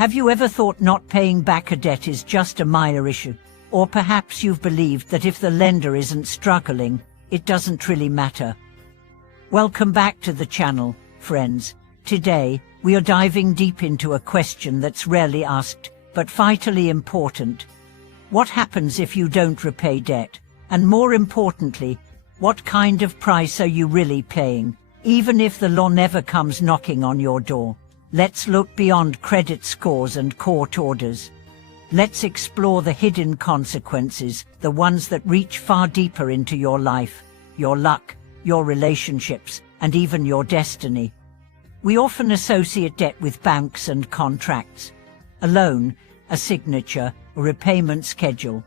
Have you ever thought not paying back a debt is just a minor issue? Or perhaps you've believed that if the lender isn't struggling, it doesn't really matter. Welcome back to the channel, friends. Today, we are diving deep into a question that's rarely asked, but vitally important. What happens if you don't repay debt? And more importantly, what kind of price are you really paying, even if the law never comes knocking on your door? Let's look beyond credit scores and court orders. Let's explore the hidden consequences, the ones that reach far deeper into your life, your luck, your relationships, and even your destiny. We often associate debt with banks and contracts. A loan, a signature, a repayment schedule.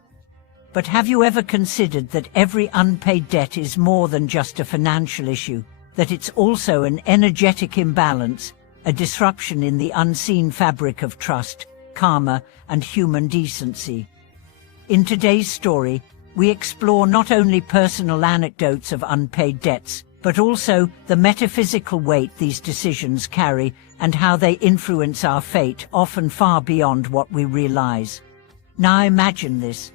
But have you ever considered that every unpaid debt is more than just a financial issue, that it's also an energetic imbalance, a disruption in the unseen fabric of trust, karma, and human decency? In today's story, we explore not only personal anecdotes of unpaid debts, but also the metaphysical weight these decisions carry and how they influence our fate, often far beyond what we realize. Now imagine this.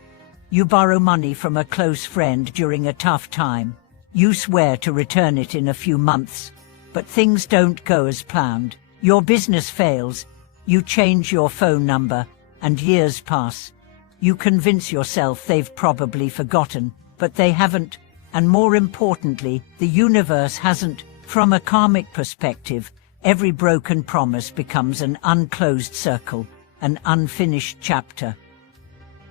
You borrow money from a close friend during a tough time. You swear to return it in a few months. But things don't go as planned. Your business fails. You change your phone number, and years pass. You convince yourself they've probably forgotten, but they haven't. And more importantly, the universe hasn't. From a karmic perspective, every broken promise becomes an unclosed circle, an unfinished chapter.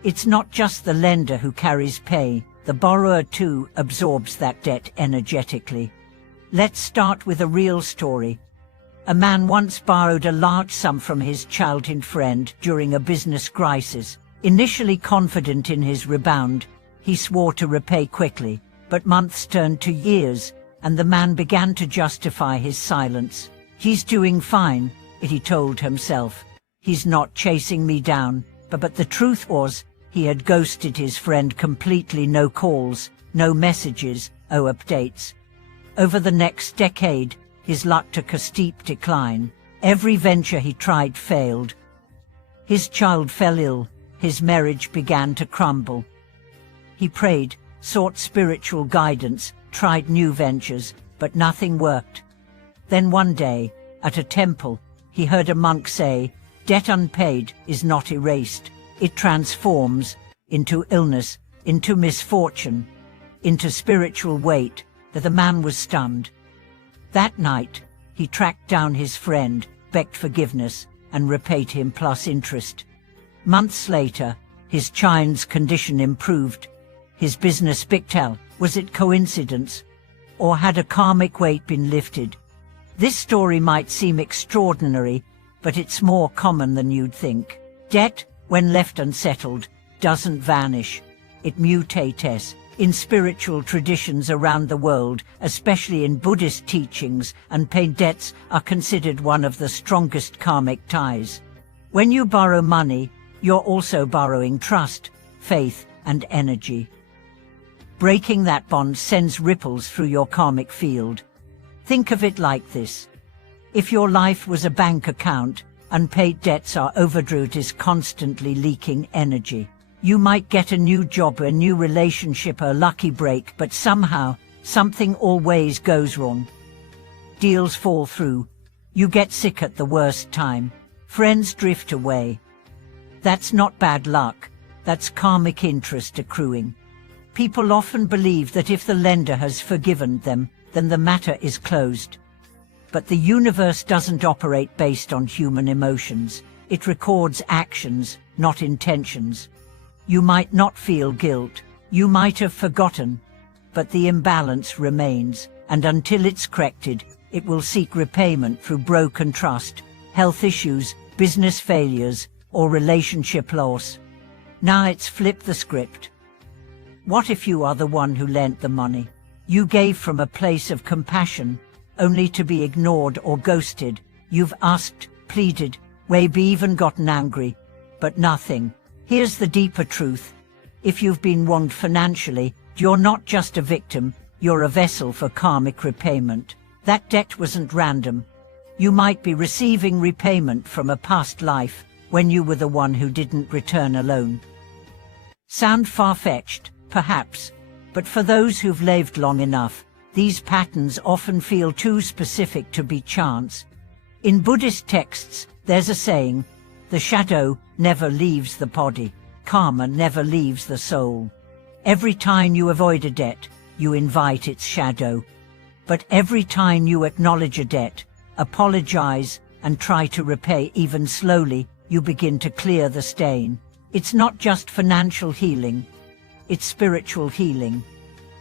It's not just the lender who carries pay, the borrower too absorbs that debt energetically. Let's start with a real story. A man once borrowed a large sum from his childhood friend during a business crisis. Initially confident in his rebound, he swore to repay quickly. But months turned to years, and the man began to justify his silence. "He's doing fine," he told himself. "He's not chasing me down." But the truth was, he had ghosted his friend completely. No calls, no messages, no updates. Over the next decade, his luck took a steep decline. Every venture he tried failed. His child fell ill, his marriage began to crumble. He prayed, sought spiritual guidance, tried new ventures, but nothing worked. Then one day, at a temple, he heard a monk say, "Debt unpaid is not erased. It transforms into illness, into misfortune, into spiritual weight." The man was stunned. That night, he tracked down his friend, begged forgiveness, and repaid him plus interest. Months later, his child's condition improved. His business picked. Was it coincidence? Or had a karmic weight been lifted? This story might seem extraordinary, but it's more common than you'd think. Debt, when left unsettled, doesn't vanish. It mutates. In spiritual traditions around the world, especially in Buddhist teachings, unpaid debts are considered one of the strongest karmic ties. When you borrow money, you're also borrowing trust, faith, and energy. Breaking that bond sends ripples through your karmic field. Think of it like this. If your life was a bank account, unpaid debts are overdue. It is constantly leaking energy. You might get a new job, a new relationship, a lucky break, but somehow, something always goes wrong. Deals fall through. You get sick at the worst time. Friends drift away. That's not bad luck. That's karmic interest accruing. People often believe that if the lender has forgiven them, then the matter is closed. But the universe doesn't operate based on human emotions. It records actions, not intentions. You might not feel guilt, you might have forgotten, but the imbalance remains, and until it's corrected, it will seek repayment through broken trust, health issues, business failures, or relationship loss. Now it's flip the script. What if you are the one who lent the money? You gave from a place of compassion, only to be ignored or ghosted. You've asked, pleaded, maybe even gotten angry, but nothing. Here's the deeper truth. If you've been wronged financially, you're not just a victim, you're a vessel for karmic repayment. That debt wasn't random. You might be receiving repayment from a past life, when you were the one who didn't return alone. Sound far-fetched, perhaps, but for those who've lived long enough, these patterns often feel too specific to be chance. In Buddhist texts, there's a saying, "The shadow never leaves the body, karma never leaves the soul." Every time you avoid a debt, you invite its shadow. But every time you acknowledge a debt, apologize, and try to repay even slowly, you begin to clear the stain. It's not just financial healing, it's spiritual healing.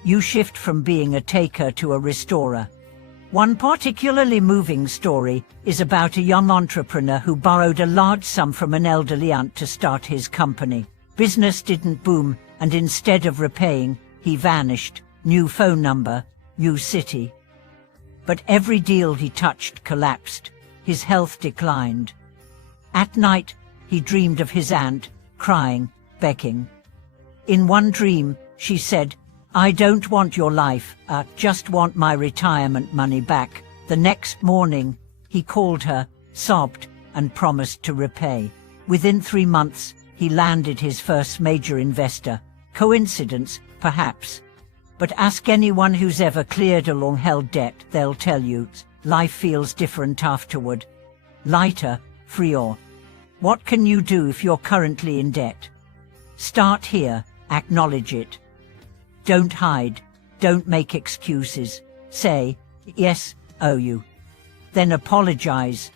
You shift from being a taker to a restorer. One particularly moving story is about a young entrepreneur who borrowed a large sum from an elderly aunt to start his company. Business didn't boom, and instead of repaying, he vanished. New phone number, new city. But every deal he touched collapsed. His health declined. At night, he dreamed of his aunt, crying, begging. In one dream, she said, "I don't want your life, just want my retirement money back." The next morning, he called her, sobbed, and promised to repay. Within 3 months, he landed his first major investor. Coincidence, perhaps. But ask anyone who's ever cleared a long-held debt, they'll tell you, life feels different afterward. Lighter, freer. What can you do if you're currently in debt? Start here, acknowledge it. Don't hide, don't make excuses. Say, "Yes, owe you." Then apologize.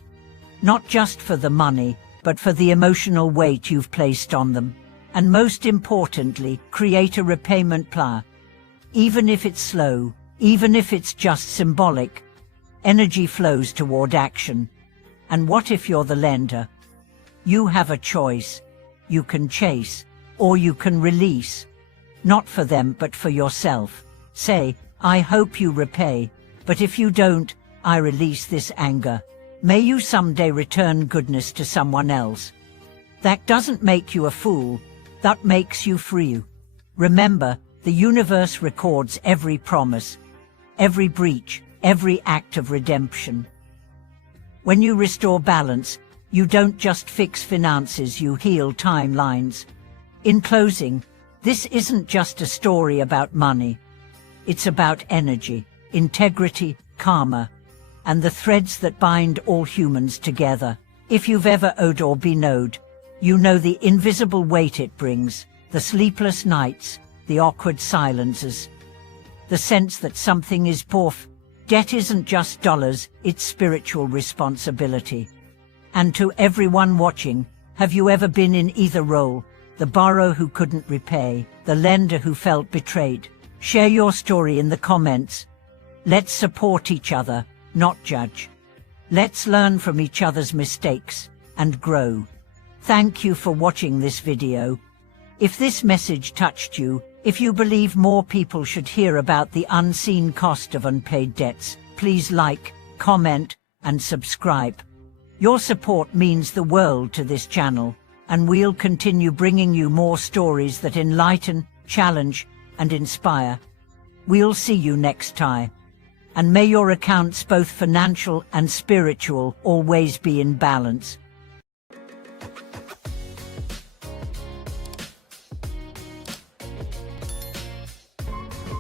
Not just for the money, but for the emotional weight you've placed on them. And most importantly, create a repayment plan. Even if it's slow, even if it's just symbolic, energy flows toward action. And what if you're the lender? You have a choice. You can chase, or you can release. Not for them, but for yourself. Say, "I hope you repay, but if you don't, I release this anger. May you someday return goodness to someone else." That doesn't make you a fool. That makes you free. Remember, the universe records every promise, every breach, every act of redemption. When you restore balance, you don't just fix finances, you heal timelines. In closing, this isn't just a story about money. It's about energy, integrity, karma, and the threads that bind all humans together. If you've ever owed or been owed, you know the invisible weight it brings, the sleepless nights, the awkward silences, the sense that something is off. Debt isn't just dollars, it's spiritual responsibility. And to everyone watching, have you ever been in either role? The borrower who couldn't repay, the lender who felt betrayed? Share your story in the comments. Let's support each other, not judge. Let's learn from each other's mistakes and grow. Thank you for watching this video. If this message touched you, if you believe more people should hear about the unseen cost of unpaid debts, please like, comment, and subscribe. Your support means the world to this channel, and we'll continue bringing you more stories that enlighten, challenge, and inspire. We'll see you next time. And may your accounts, both financial and spiritual, always be in balance.